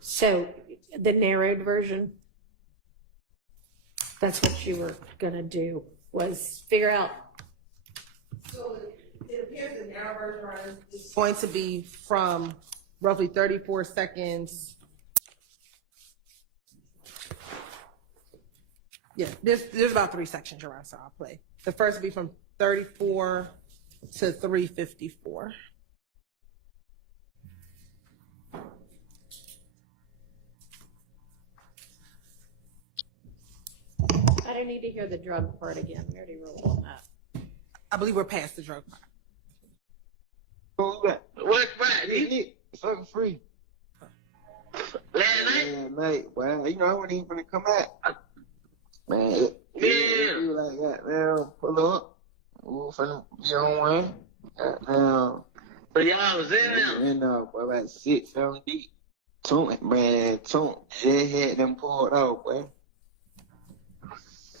So the narrowed version, that's what you were gonna do, was figure out. So it appears the narrow version is going to be from roughly 34 seconds. Yeah, there's about 3 sections around, so I'll play. The first will be from 34 to 3:54. I don't need to hear the drug part again. We already rolled on that. I believe we're past the drug part. What's right? Fucking free. Last night? Yeah, night. Well, you know, I wasn't even gonna come out. Man, it was like, goddamn, pull up. We were finna be on one. Goddamn. So y'all was in there? And, boy, about 6, 7 deep. They had them pulled out, boy.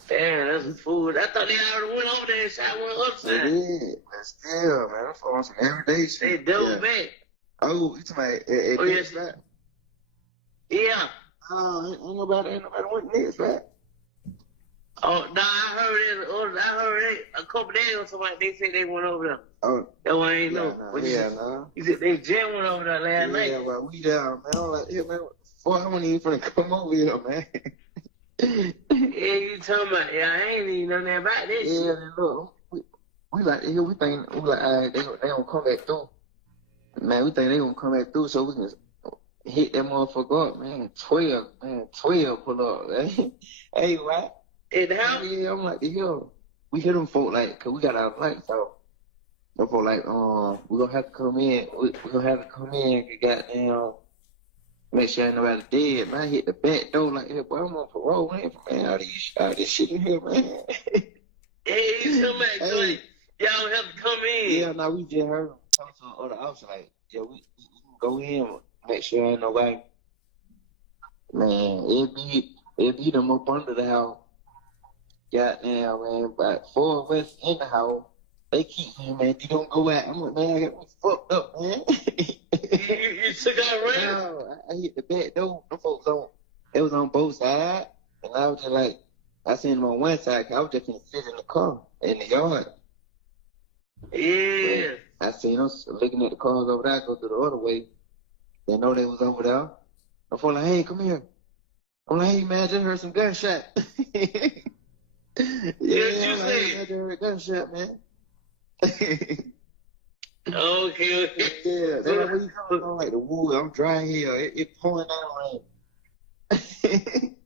Damn, that's some food. I thought they already went over there and shot one They upside. did. But still, man, I'm on some everyday They shit. double Yeah. back. Oh, you talking about Oh, yes. right? Yeah. Oh, ain't nobody went next, right? Oh, no, I heard it a couple days ago, somebody, they said they went over there. Oh, That one I ain't yeah, know. no, But yeah, no. you said they just went over there last night. Yeah, well, we down, man. I'm like, yeah, man, boy, I wasn't even finna come over here, man. Yeah, you talking about, yeah, I ain't even know nothing about this Yeah, shit. man, look, we like, here, we think, we like, all right, they gonna come back through. Man, we think they gonna come back through so we can hit that motherfucker up, man. 12 pull up, man. Hey, right? In the house? Yeah, I'm like, yo, we hit them folk, like, cause we got our lights out. Them folk, like, we gonna have to come in, we gonna have to come in, and goddamn, make sure ain't nobody dead, man. I hit the back door, like, yeah, boy, I'm on parole, man, all this shit in here, man. Hey, you talking about, Hey. y'all have to come in. Yeah, now we just heard them talk to the other officer, like, yeah, we can go in, make sure ain't nobody. Man, it be them up under the house. Goddamn, man, about 4 of us in the house. They keep saying, man, you don't go out. I'm like, man, I got me fucked up, man. You took out running? No, I hit the back door. Them folks it was on both sides. And I was just like, I seen them on one side, 'cause I was just gonna sit in the car, in the yard. Yeah. I seen them looking at the cars over there, go to the other way. They know they was over there. I'm like, hey, come here. I'm like, hey, man, I just heard some gunshot. Yeah, you I'm like, say? hey, I just heard a gunshot, man. Okay. Yeah, that's where you coming from, like the wood. I'm dry here. It pouring down rain.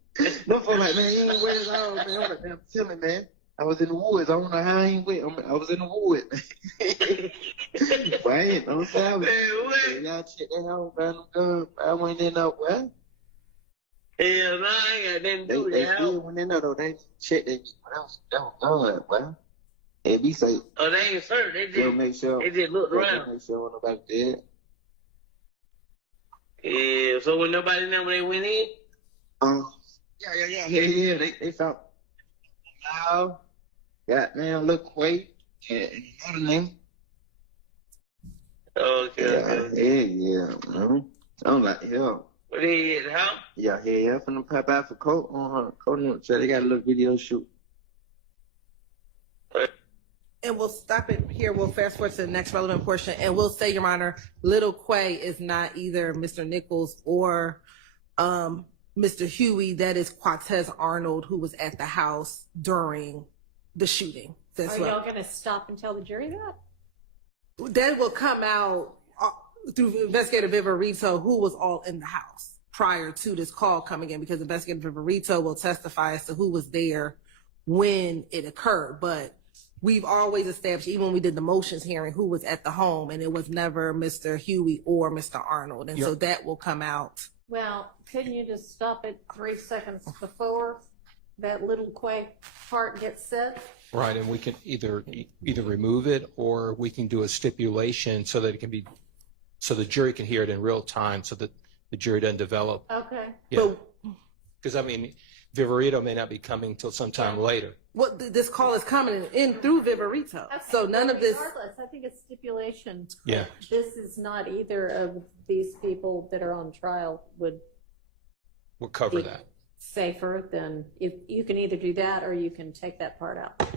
No folks like, man, you ain't wet at all, man. I'm like, man, I'm telling, man. I was in the woods. I don't know how I ain't wet. I was in the woods. But I ain't no salvage. Man, what? Yeah, y'all check that out, man. I went in there, boy. Hell no, I ain't got nothing to do with They that still house. went in there, though. They checked that. That was good, boy. It be safe. Oh, they ain't searched. They They'll just, make sure. they just looked around. Make sure nobody dead. Yeah, so when nobody know when they went in? Yeah. They found now. Goddamn, look Quay and another name. Okay. Yeah. Man. I'm like, hell. What they at the house? Yeah. Finna pop out for Colt on her. Colt, so they got a little video shoot. And we'll stop it here. We'll fast forward to the next relevant portion. And we'll say, Your Honor, Little Quay is not either Mr. Nichols or Mr. Huey. That is Quatez Arnold, who was at the house during the shooting. That's Are what. y'all going to stop and tell the jury that? That will come out through Investigator Viverito, who was all in the house prior to this call coming in, because Investigator Viverito will testify as to who was there when it occurred. But we've always established, even when we did the motions hearing, who was at the home, and it was never Mr. Huey or Mr. Arnold. And so that will come out. Well, couldn't you just stop it 3 seconds before that Little Quay part gets said? Right, and we can either remove it, or we can do a stipulation so that it can be, so the jury can hear it in real time, so that the jury doesn't develop. Okay. Yeah, because I mean, Viverito may not be coming till sometime later. What this call is coming in through Viverito. Okay, So none well, of this. regardless, I think it's stipulation. Yeah. This is not either of these people that are on trial would We'll cover be that. safer, then if you can either do that or you can take that part out.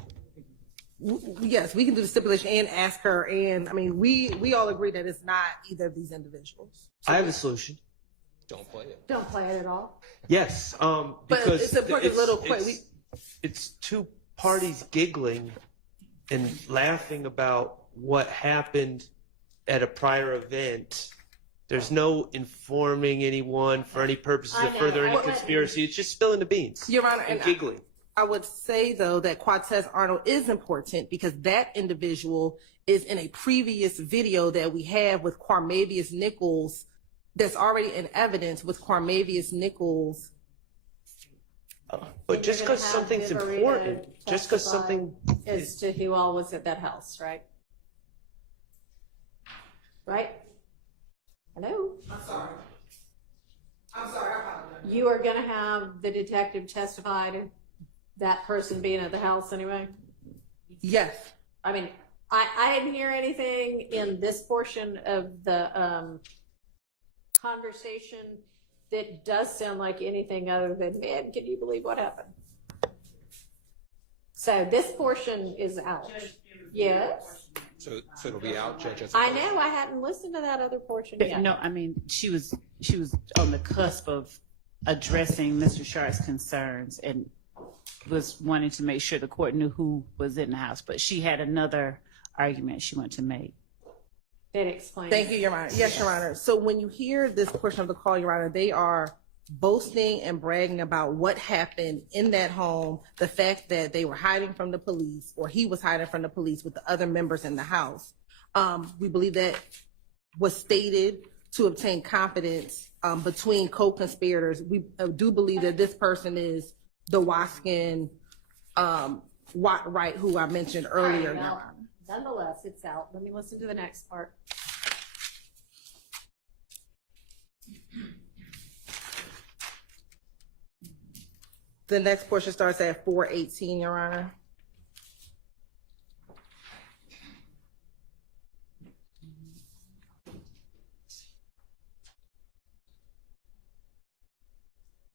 Yes, we can do the stipulation and ask her. And I mean, we all agree that it's not either of these individuals. I have a solution. Don't play it. Don't play it at all. Yes, But because it's important, little quick. it's two parties giggling and laughing about what happened at a prior event. There's no informing anyone for any purposes I of know. further any I wouldn't- conspiracy. It's just spilling the beans Your Honor, and and giggling. I would say, though, that Quatez Arnold is important because that individual is in a previous video that we have with Quamavius Nichols that's already in evidence with Quamavius Nichols. But just you're gonna because have something's Viverita important, just because testify something as to who all was at that house, right? Right? Hello? I'm sorry. I apologize. You are gonna have the detective testify to that person being at the house anyway? Yes. I mean, I didn't hear anything in this portion of the conversation that does sound like anything other than, man, can you believe what happened? So this portion is out. Yes. So it'll be out, Judge. I know, I hadn't listened to that other portion yet. No, I mean, she was on the cusp of addressing Mr. Sharp's concerns and was wanting to make sure the court knew who was in the house, but she had another argument she wanted to make. That explains. Thank you, Your Honor. Yes, Your Honor. So when you hear this portion of the call, Your Honor, they are boasting and bragging about what happened in that home, the fact that they were hiding from the police, or he was hiding from the police with the other members in the house. We believe that was stated to obtain confidence between co-conspirators. We do believe that this person is the Waskin White, who I mentioned earlier. All right, Your well, Honor. nonetheless, it's out. Let me listen to the next part. The next portion starts at 4:18, Your Honor.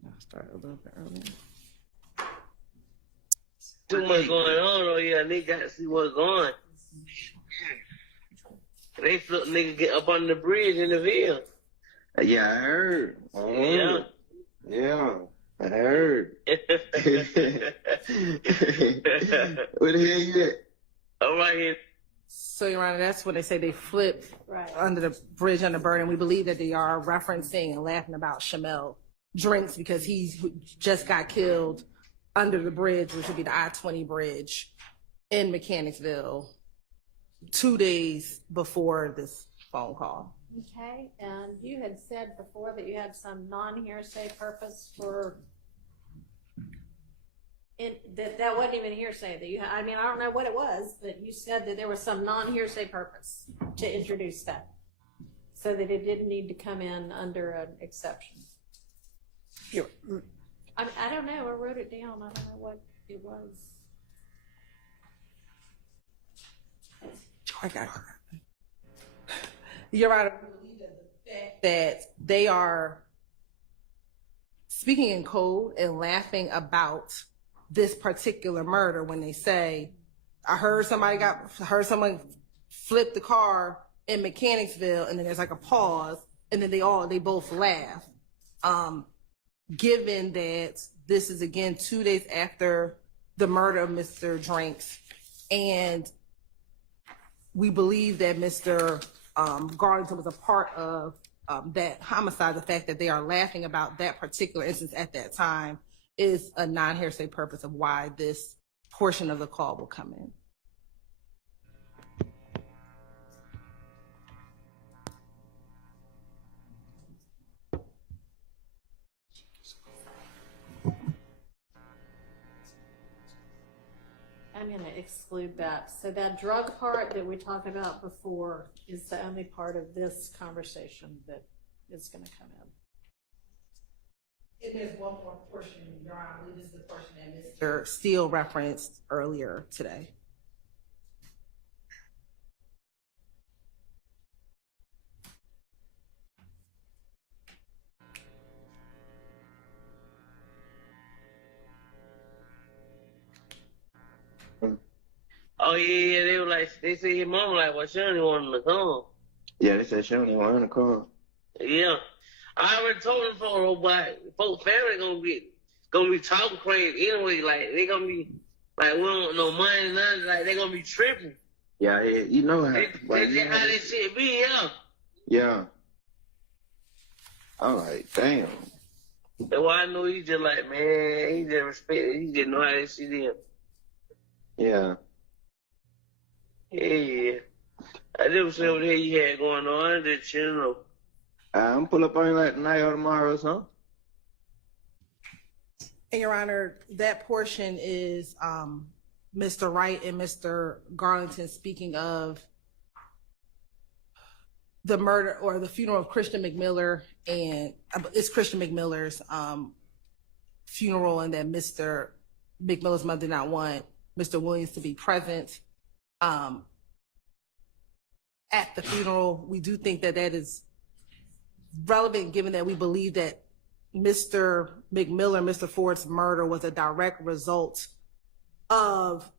I'll start a little bit earlier. Too much going on, oh yeah, nigga got to see what's going. They flip nigga get up on the bridge in the Ville. Yeah, I heard. Yeah. Yeah, I heard. Where the hell you at? All right here. So, Your Honor, that's when they say they flipped Right. under the bridge under burden. We believe that they are referencing and laughing about Shymel Drinks because he just got killed under the bridge, which would be the I-20 bridge in Mechanicsville 2 days before this phone call. Okay, and you had said before that you had some non-hearsay purpose for that wasn't even hearsay that you had. I mean, I don't know what it was, but you said that there was some non-hearsay purpose to introduce that so that it didn't need to come in under an exception. I mean, I don't know. I wrote it down. I don't know what it was. I got it. Your Honor, we believe that the fact that they are speaking in code and laughing about this particular murder when they say, I heard someone flip the car in Mechanicsville, and then there's like a pause, and then they both laugh. Given that this is again 2 days after the murder of Mr. Drinks, and we believe that Mr. Garlington was a part of that homicide, the fact that they are laughing about that particular instance at that time is a non-hearsay purpose of why this portion of the call will come in. I'm going to exclude that. So that drug part that we talked about before is the only part of this conversation that is going to come in. And there's one more portion, Your Honor, I believe this is the portion that Mr. Steele referenced earlier today. Oh yeah, they were like, they said his mama like, well, she don't even want him to come. Yeah, they said she don't even want him to come. Yeah, I already told them for but folks' family gonna be talking crazy anyway. Like they gonna be like, we don't want no money, nothing. Like they gonna be tripping. Yeah, you know how. That's how that shit be, yeah. Yeah. I'm like, damn. That's why I know he just like, man, he just respect it. He just know how that shit is. Yeah. Yeah. I never see what the hell you had going on. I just, you know. I'm pull up on you like tonight or tomorrow or something. And Your Honor, that portion is Mr. Wright and Mr. Garlington speaking of the murder or the funeral of Christian McMiller, and it's Christian McMiller's funeral, and that Mr. McMiller's mother did not want Mr. Williams to be present at the funeral. We do think that that is relevant, given that we believe that Mr. McMiller, Mr. Ford's murder was a direct result of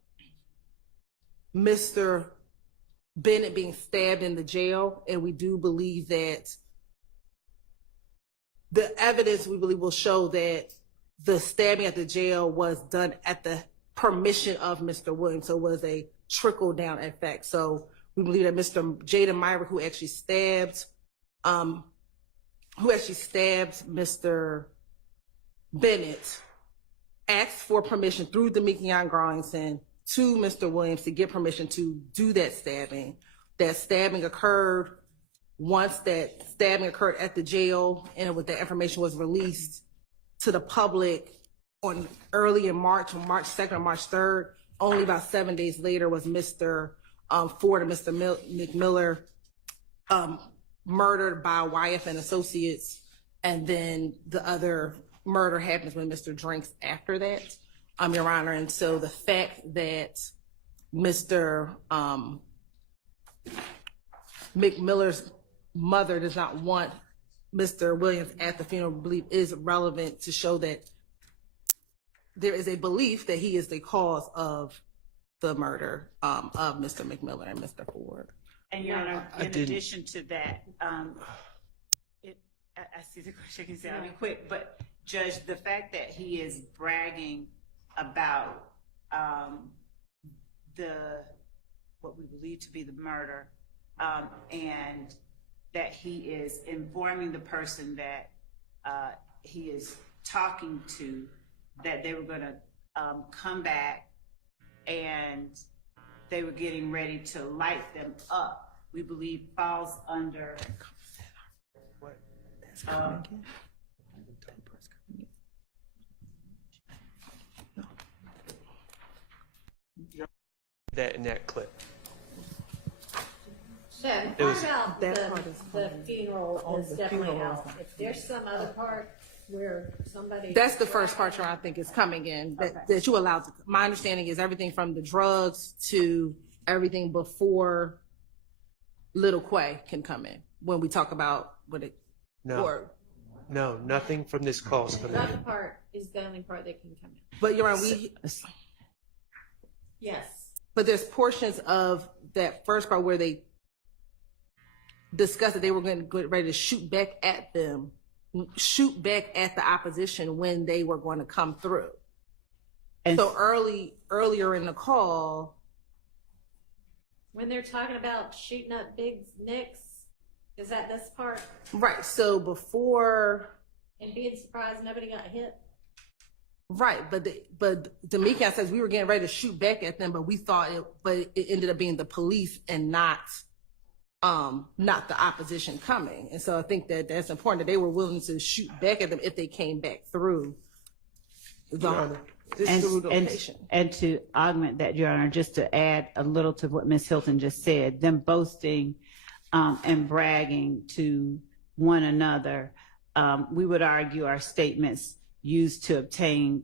Mr. Bennett being stabbed in the jail. And we do believe that the evidence, we believe, will show that the stabbing at the jail was done at the permission of Mr. Williams. So it was a trickle down effect. So we believe that Mr. Jaden Myrick, who actually stabbed Mr. Bennett, asked for permission through Damekion Garlington to Mr. Williams to get permission to do that stabbing. That stabbing occurred once that stabbing occurred at the jail, and with that information was released to the public on early in March, on March 2nd or March 3rd. Only about 7 days later was Mr. Ford and Mr. McMiller murdered by YFN Associates, and then the other murder happens with Mr. Drinks after that, Your Honor. And so the fact that Mr. McMiller's mother does not want Mr. Williams at the funeral, I believe, is relevant to show that there is a belief that he is the cause of the murder of Mr. McMiller and Mr. Ford. And Your Honor, in addition to that, I see the question can sound quick, but Judge, the fact that he is bragging about what we believe to be the murder, and that he is informing the person that he is talking to that they were going to come back and they were getting ready to light them up, we believe falls under that in that clip. Yeah, the part about the funeral is definitely out. If there's some other part where somebody... That's the first part, Your Honor, I think is coming in, that you allowed. My understanding is everything from the drugs to everything before Little Quay can come in when we talk about what it... No, nothing from this call is coming That in. part is the only part that can come in. But Your Honor, Yes. but there's portions of that first part where they discussed that they were going to get ready to shoot back at the opposition when they were going to come through. And so earlier in the call, When they're talking about shooting up Big Nick's, is that this part? right? So before, And being surprised nobody got hit? right? But Damekion says we were getting ready to shoot back at them, but it ended up being the police and not the opposition coming. And so I think that that's important, that they were willing to shoot back at them if they came back through the location. And to augment that, Your Honor, just to add a little to what Ms. Hylton just said, them boasting and bragging to one another, we would argue our statements used to obtain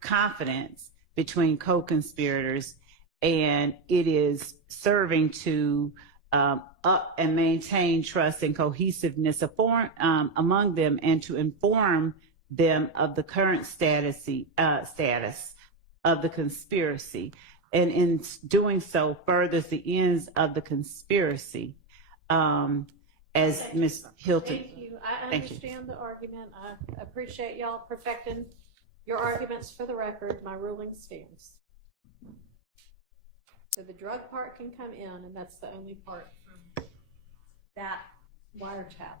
confidence between co-conspirators, and it is serving to up and maintain trust and cohesiveness among them, and to inform them of the current status of the conspiracy. and in doing so furthers the ends of the conspiracy. As Ms. Hylton. Thank you. I Thank you. understand the argument. I appreciate y'all perfecting your arguments for the record. My ruling stands. So the drug part can come in, and that's the only part from that wiretap.